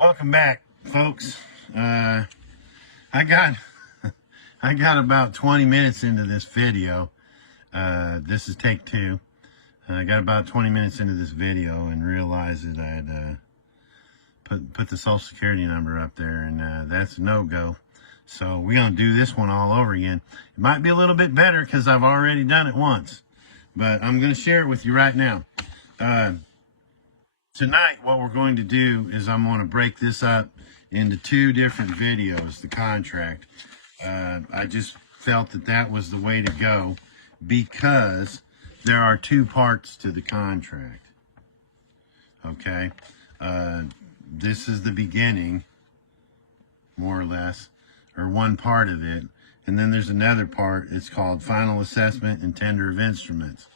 Welcome back, folks. I got I got about 20 minutes into this video. This is take two. I got about 20 minutes into this video and realized that I had put the social security number up there, and that's a no-go. So we're gonna do this one all over again. It might be a little bit better because I've already done it once, but I'm gonna share it with you right now. Tonight, what we're going to do is I'm going to break this up into two different videos, the contract. I just felt that that was the way to go because there are two parts to the contract. Okay? This is the beginning, more or less, or one part of it. And then there's another part. It's called Final Assessment and Tender of Instruments.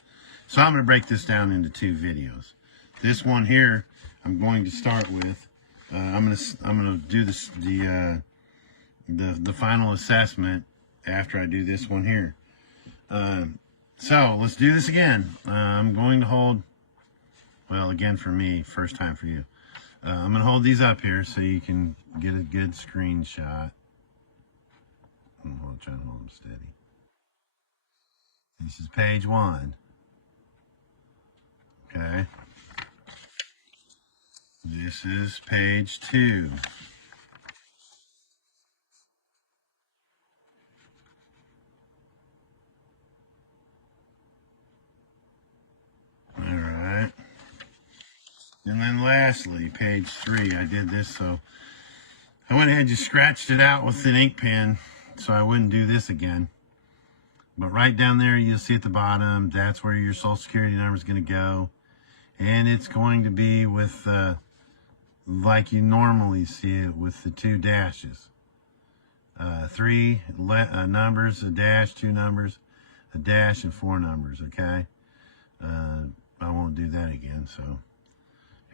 So I'm going to break this down into two videos. This one here, I'm going to start with. I'm gonna do this the final assessment after I do this one here. So let's do this again. I'm going to hold. Well, again for me, first time for you. I'm gonna hold these up here so you can get a good screenshot. I'll try to hold them steady. This is page 1. Okay. This is page 2. All right. And then lastly, page 3. I did this so I went ahead and just scratched it out with an ink pen so I wouldn't do this again. But right down there, you'll see at the bottom, that's where your social security number is going to go. And it's going to be with like you normally see it, with the 2 dashes. 3 numbers, a dash, 2 numbers, a dash, and 4 numbers, okay? I won't do that again, so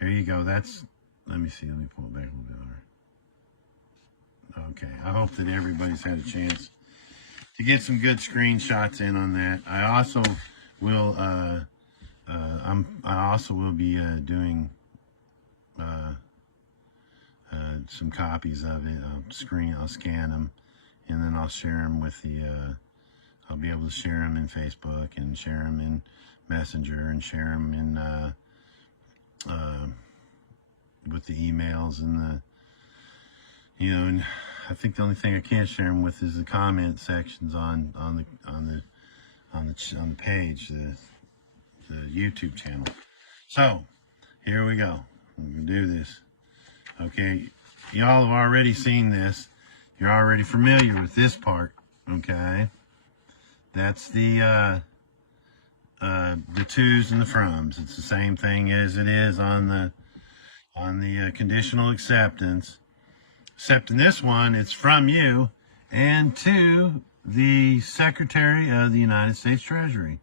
here you go. That's, let me see, let me pull it back a little bit more. Okay, I hope that everybody's had a chance to get some good screenshots in on that. I also will, be doing some copies of it. I'll scan them, and then I'll share them with the. I'll be able to share them in Facebook and share them in Messenger and share them in with the emails and the. And I think the only thing I can't share them with is the comment sections on the page, the YouTube channel. So here we go. We're gonna do this. Okay, y'all have already seen this. You're already familiar with this part. Okay, that's the 2's and the froms. It's the same thing as it is on the conditional acceptance. Except in this one, it's from you and to the Secretary of the United States Treasury.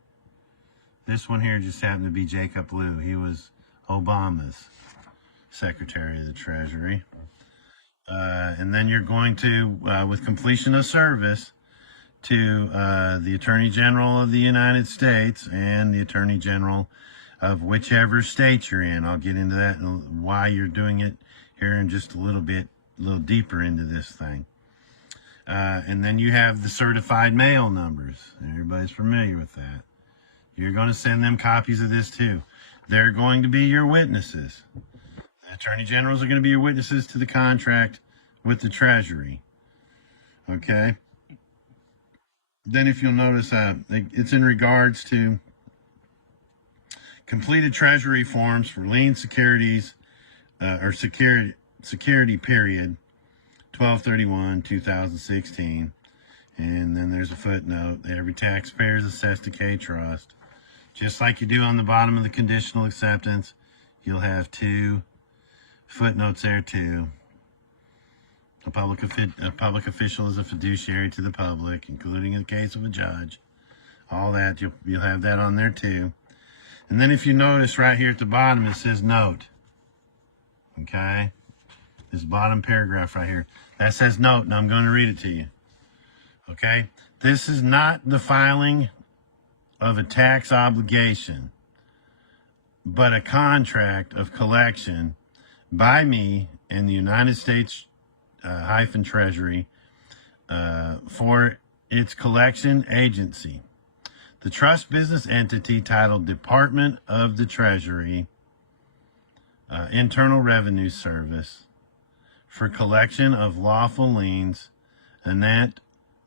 This one here just happened to be Jacob Lew. He was Obama's Secretary of the Treasury. And then you're going to, with completion of service, to the Attorney General of the United States and the Attorney General of whichever state you're in. I'll get into that and why you're doing it here in just a little deeper into this thing. And then you have the certified mail numbers. Everybody's familiar with that. You're going to send them copies of this too. They're going to be your witnesses. The Attorney Generals are going to be your witnesses to the contract with the Treasury. Okay? Then if you'll notice, it's in regards to completed Treasury forms for lien securities, or security period, 12/31/2016. And then there's a footnote. Every taxpayer is assessed to K-Trust. Just like you do on the bottom of the conditional acceptance, you'll have 2 footnotes there too. A public official is a fiduciary to the public, including in the case of a judge. All that, you'll have that on there too. And then if you notice right here at the bottom, it says note. Okay? This bottom paragraph right here. That says note, and I'm going to read it to you. Okay? This is not the filing of a tax obligation, but a contract of collection by me and the United States Treasury for its collection agency. The trust business entity titled Department of the Treasury Internal Revenue Service for collection of lawful liens and that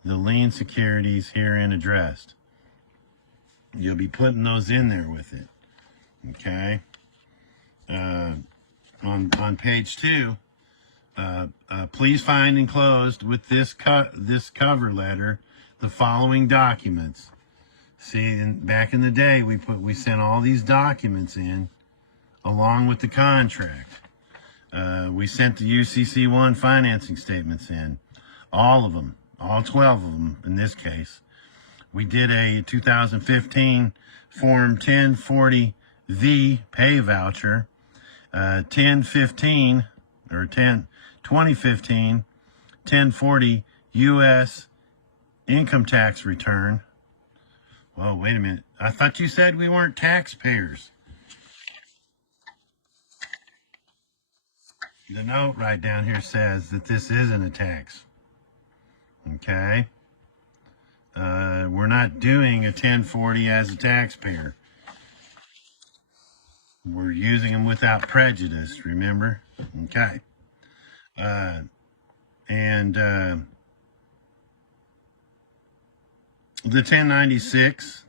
the lien securities herein addressed. You'll be putting those in there with it. Okay. On page 2, please find enclosed with this cover letter the following documents. See, back in the day, we sent all these documents in along with the contract. We sent the UCC1 financing statements in, all of them, all 12 of them in this case. We did a 2015 Form 1040V pay voucher, 2015 1040 U.S. income tax return. Whoa, wait a minute. I thought you said we weren't taxpayers. The note right down here says that this isn't a tax. Okay? We're not doing a 1040 as a taxpayer. We're using them without prejudice, remember? Okay. The 1096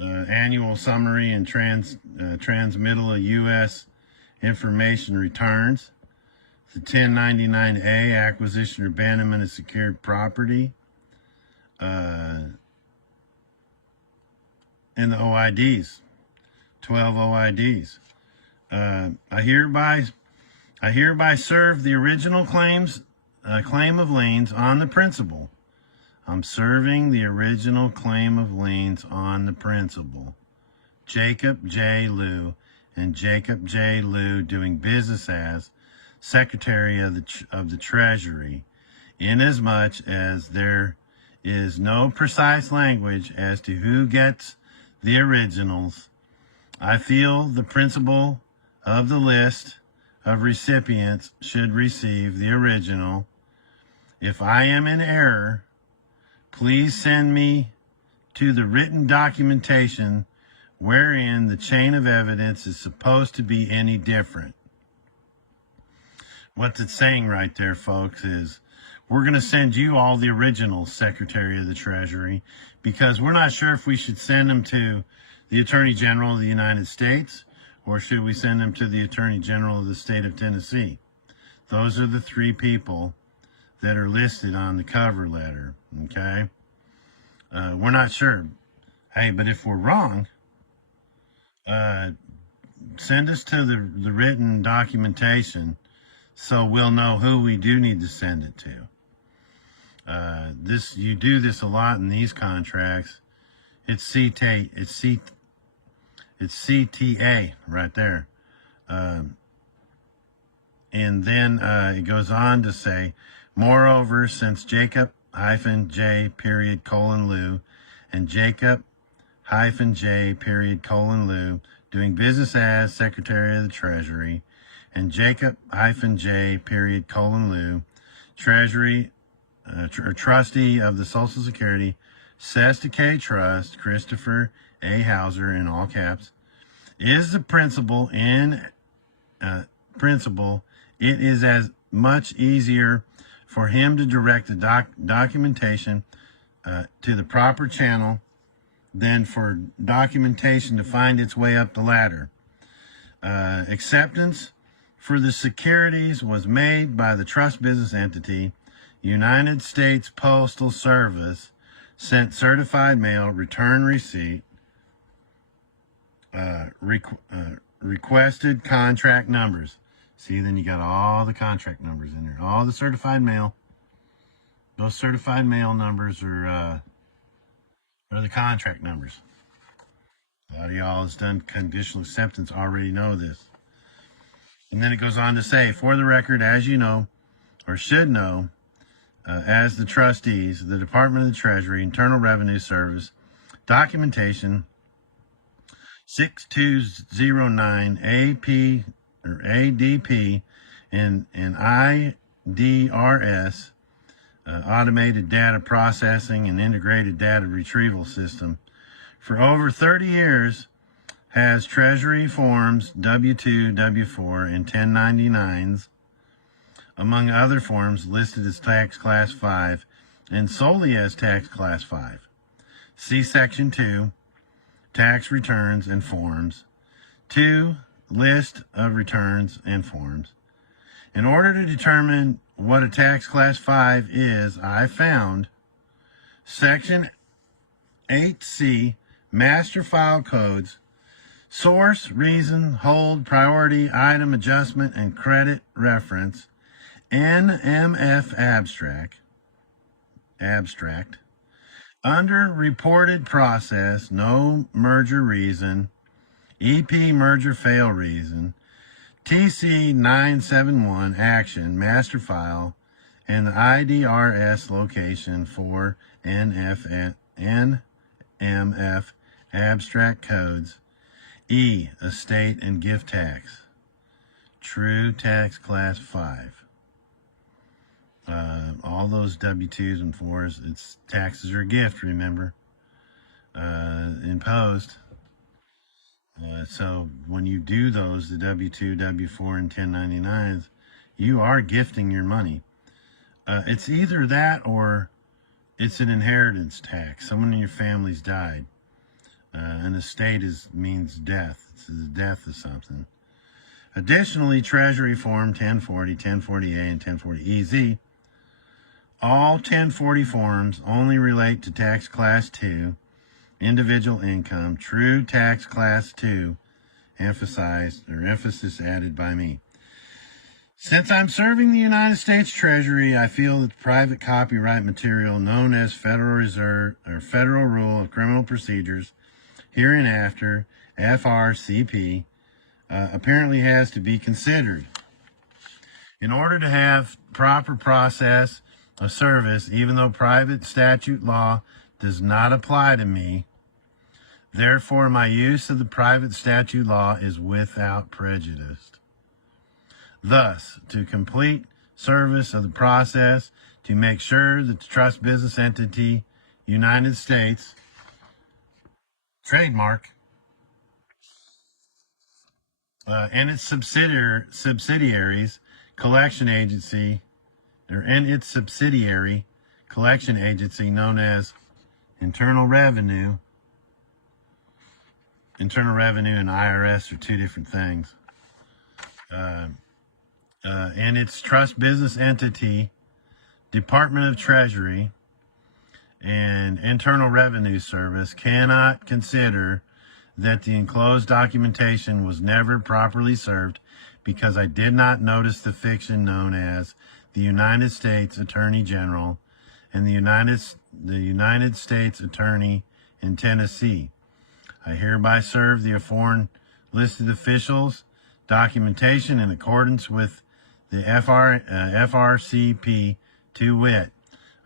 annual summary and transmittal of U.S. information returns. The 1099A acquisition or abandonment of secured property. And the OIDs, 12 OIDs. I hereby serve the original claim of liens on the principal. I'm serving the original claim of liens on the principal. Jacob J. Liu and Jacob J. Liu doing business as Secretary of the Treasury, inasmuch as there is no precise language as to who gets the originals. I feel the principal of the list of recipients should receive the original. If I am in error, please send me to the written documentation wherein the chain of evidence is supposed to be any different. What it's saying right there, folks, is we're going to send you all the originals, Secretary of the Treasury, because we're not sure if we should send them to the Attorney General of the United States or should we send them to the Attorney General of the state of Tennessee. Those are the 3 people that are listed on the cover letter, okay? We're not sure. Hey, but if we're wrong, send us to the written documentation so we'll know who we do need to send it to. You do this a lot in these contracts. It's CTA right there. And then it goes on to say, moreover, since Jacob J. Liu and Jacob J. Liu doing business as Secretary of the Treasury and Jacob J. Liu, Treasury trustee of the Social Security, Sesta K. Trust, Christopher A. Hauser, in all caps, is the principal it is as much easier for him to direct the documentation to the proper channel than for documentation to find its way up the ladder. Acceptance for the securities was made by the trust business entity. United States Postal Service sent certified mail, return receipt, requested contract numbers. See, then you got all the contract numbers in there. All the certified mail. Those certified mail numbers are the contract numbers. A lot of y'all that's done conditional acceptance already know this. And then it goes on to say, for the record, as you know, or should know, as the trustees, the Department of the Treasury, Internal Revenue Service, documentation 6209 AP or ADP in IDRS, Automated Data Processing and Integrated Data Retrieval System, for over 30 years has Treasury forms W-2, W-4, and 1099s, among other forms listed as Tax Class 5 and solely as Tax Class 5. See Section 2, Tax Returns and Forms. 2, List of Returns and Forms. In order to determine what a Tax Class 5 is, I found Section 8C, Master File Codes, Source, Reason, Hold, Priority, Item Adjustment, and Credit Reference, NMF Abstract, under Reported Process, No Merger Reason, EP Merger Fail Reason, TC 971 Action, Master File, and the IDRS location for NMF Abstract Codes, E, Estate and Gift Tax, True Tax Class 5. All those W-2s and 4s, it's taxes are a gift, remember, imposed. So when you do those, the W-2, W-4, and 1099s, you are gifting your money. It's either that or it's an inheritance tax. Someone in your family's died. An estate means death. It's the death of something. Additionally, Treasury Form 1040, 1040A, and 1040EZ, all 1040 forms only relate to Tax Class 2, individual income, true Tax Class 2, emphasis added by me. Since I'm serving the United States Treasury, I feel that the private copyright material known as Federal Reserve or Federal Rule of Criminal Procedures, hereinafter FRCP, apparently has to be considered. In order to have proper process of service, even though private statute law does not apply to me, therefore my use of the private statute law is without prejudice. Thus, to complete service of the process, to make sure that the trust business entity, United States, trademark, and its subsidiaries, collection agency, and its subsidiary collection agency known as Internal Revenue. Internal Revenue and IRS are two different things. And its trust business entity, Department of Treasury, and Internal Revenue Service cannot consider that the enclosed documentation was never properly served because I did not notice the fiction known as the United States Attorney General and the United States Attorney in Tennessee. I hereby serve the aforementioned listed officials documentation in accordance with the FRCP to wit.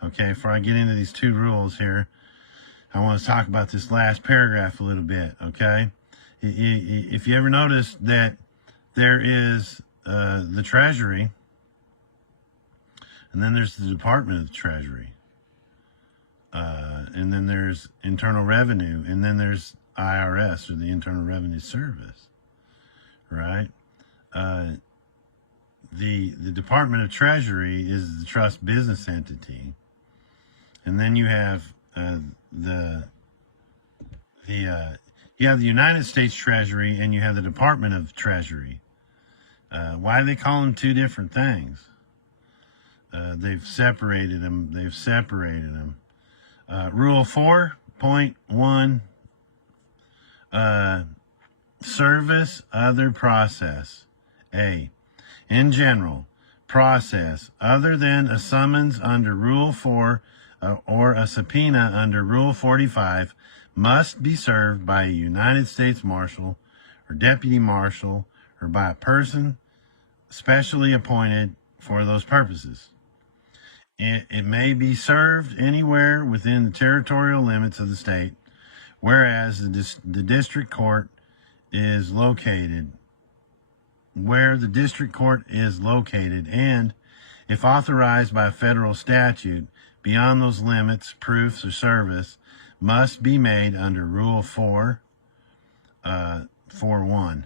Okay, before I get into these two rules here, I want to talk about this last paragraph a little bit, okay? If you ever notice that there is the Treasury, and then there's the Department of the Treasury, and then there's Internal Revenue, and then there's IRS, or the Internal Revenue Service, right? The Department of Treasury is the trust business entity, and then you have the United States Treasury, and you have the Department of Treasury. Why do they call them two different things? They've separated them. Rule 4.1, service other process. A, in general, process other than a summons under Rule 4 or a subpoena under Rule 45 must be served by a United States Marshal or Deputy Marshal or by a person specially appointed for those purposes. It may be served anywhere within the territorial limits of the state, whereas the district court is located where the district court is located, and if authorized by a federal statute beyond those limits, proofs or service must be made under Rule 4.1.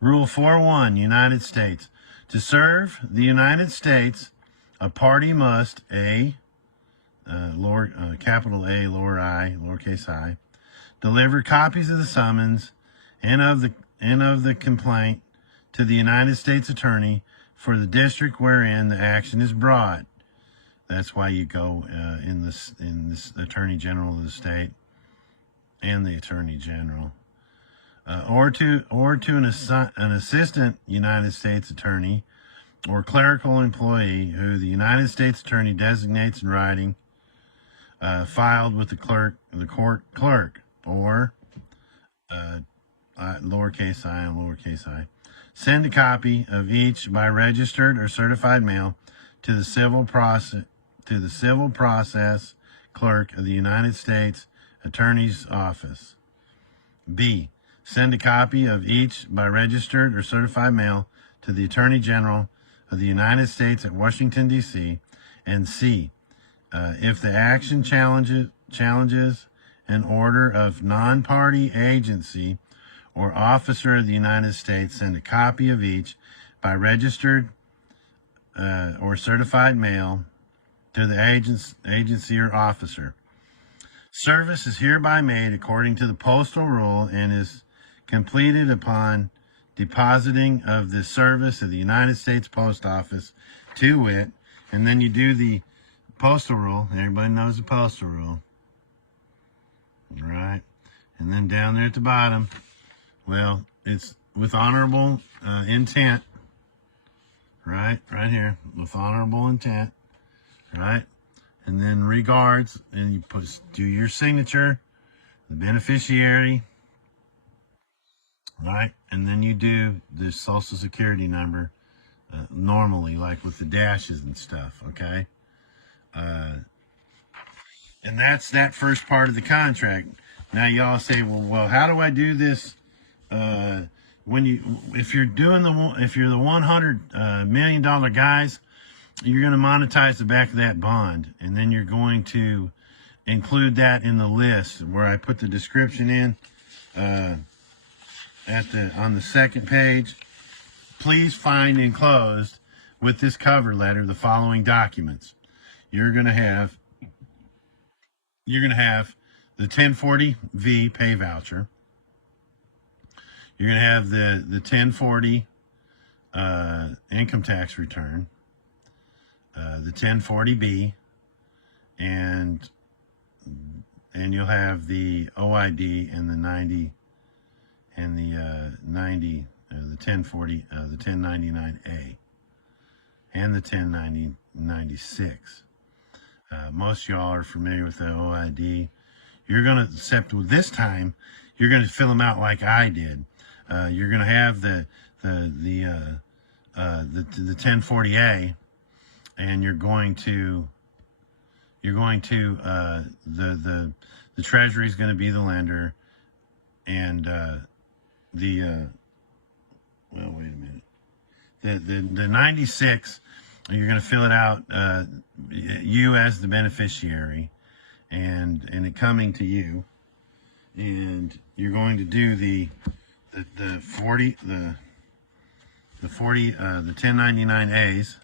Rule 4.1, United States. To serve the United States, a party must, capital A, lower I, lowercase I, deliver copies of the summons and of the complaint to the United States Attorney for the district wherein the action is brought. That's why you go in this Attorney General of the state and the Attorney General, or to an assistant United States Attorney or clerical employee who the United States Attorney designates in writing, filed with the court clerk, or lowercase I and lowercase I. Send a copy of each by registered or certified mail to the civil process clerk of the United States Attorney's Office. B. Send a copy of each by registered or certified mail to the Attorney General of the United States at Washington, D.C. And C. If the action challenges an order of non-party agency or officer of the United States, send a copy of each by registered or certified mail to the agency or officer. Service is hereby made according to the postal rule and is completed upon depositing of the service of the United States Post Office to wit, and then you do the postal rule. Everybody knows the postal rule, right? And then down there at the bottom, well, it's with honorable intent, right? Right here, with honorable intent, right? And then regards, and you do your signature, the beneficiary, right? And then you do the Social Security number normally, like with the dashes and stuff, okay? And that's that first part of the contract. Now y'all say, well, how do I do this? If you're the $100 million guys, you're going to monetize the back of that bond, and then you're going to include that in the list where I put the description in on the second page. Please find enclosed with this cover letter the following documents. You're going to have the 1040V pay voucher. You're going to have the 1040 income tax return, the 1040B, and you'll have the OID and the 90 and the 1040, the 1099A, and the 1096. Most of y'all are familiar with the OID. You're going to accept with this time. You're going to fill them out like I did. You're going to have the 1040A, and you're going to the Treasury is going to be the lender, and wait a minute. The 96, you're going to fill it out, you as the beneficiary, and it coming to you, and you're going to do the 1099As.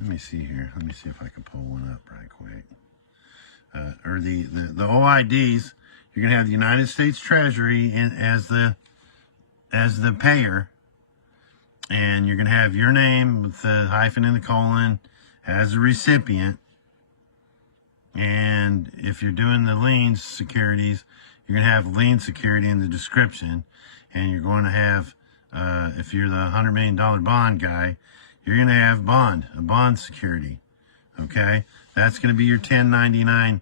Let me see here. Let me see if I can pull one up right quick. Or the OIDs. You're going to have the United States Treasury as the payer, and you're going to have your name with the hyphen and the colon as a recipient. And if you're doing the lien securities, you're going to have lien security in the description, and you're going to have, if you're the $100 million bond guy, you're going to have a bond security. Okay, that's going to be your 1099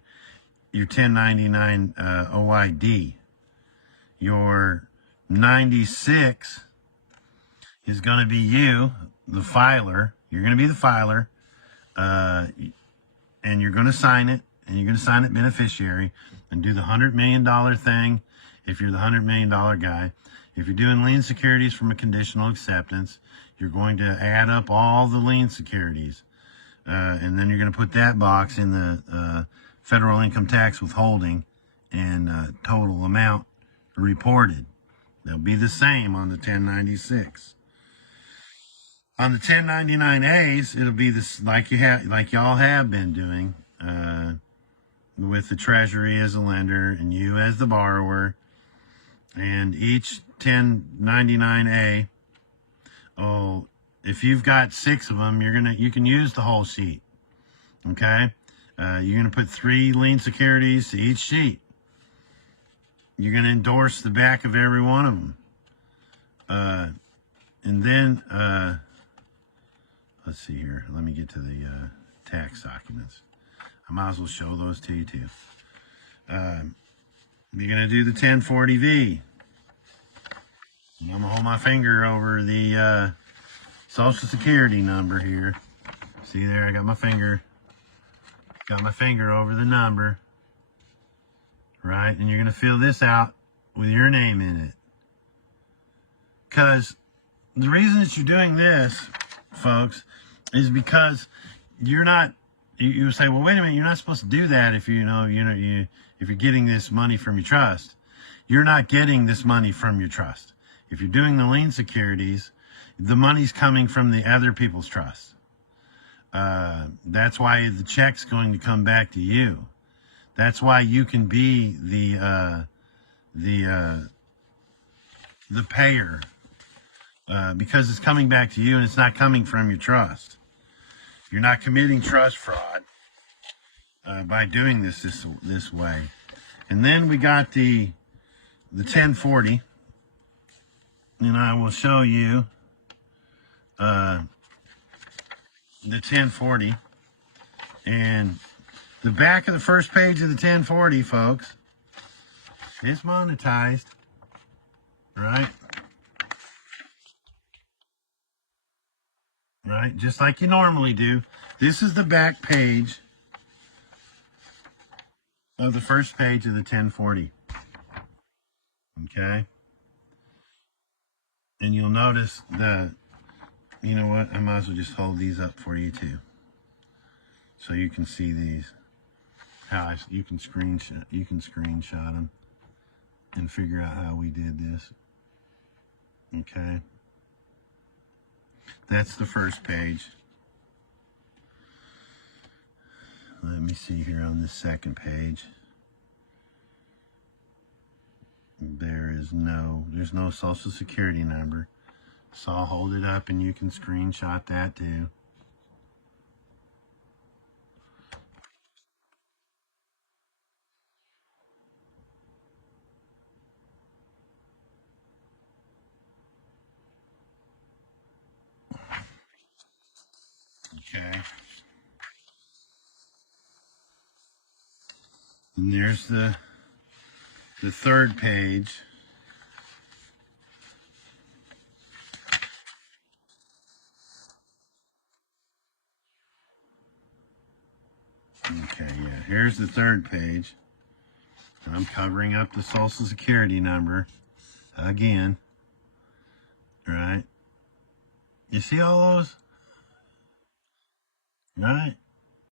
OID. Your 96 is going to be you, the filer. You're going to be the filer, and you're going to sign it, and you're going to sign it beneficiary, and do the $100 million thing, if you're the $100 million guy. If you're doing lien securities from a conditional acceptance, you're going to add up all the lien securities. And then you're going to put that box in the federal income tax withholding and total amount reported. They'll be the same on the 1096. On the 1099As, it'll be this like y'all have been doing, with the Treasury as a lender and you as the borrower, and each 1099A. Oh, if you've got 6 of them, you can use the whole sheet. Okay, you're gonna put 3 lien securities to each sheet. You're gonna endorse the back of every one of them, and then let's see here. Let me get to the tax documents. I might as well show those to you too. You're gonna do the 1040V. I'm gonna hold my finger over the Social Security number here. See there, I got my finger over the number, right? And you're gonna fill this out with your name in it. Because the reason that you're doing this, folks, is because you're not. You say, well, wait a minute, you're not supposed to do that if if you're getting this money from your trust. You're not getting this money from your trust. If you're doing the lien securities, the money's coming from the other people's trust. That's why the check's going to come back to you. That's why you can be the payer, because it's coming back to you and it's not coming from your trust. You're not committing trust fraud by doing this way. And then we got the 1040, and I will show you the 1040. And the back of the first page of the 1040, folks, is monetized, right? Right, just like you normally do. This is the back page of the first page of the 1040. Okay? And you'll notice that, you know what, I might as well just hold these up for you too. So you can see these. You can screenshot them and figure out how we did this. Okay? That's the first page. Let me see here on this second page. There's no Social Security number. So I'll hold it up and you can screenshot that too. Okay. And there's the third page. Okay, yeah, here's the third page. I'm covering up the Social Security number again. Right? You see all those? Right?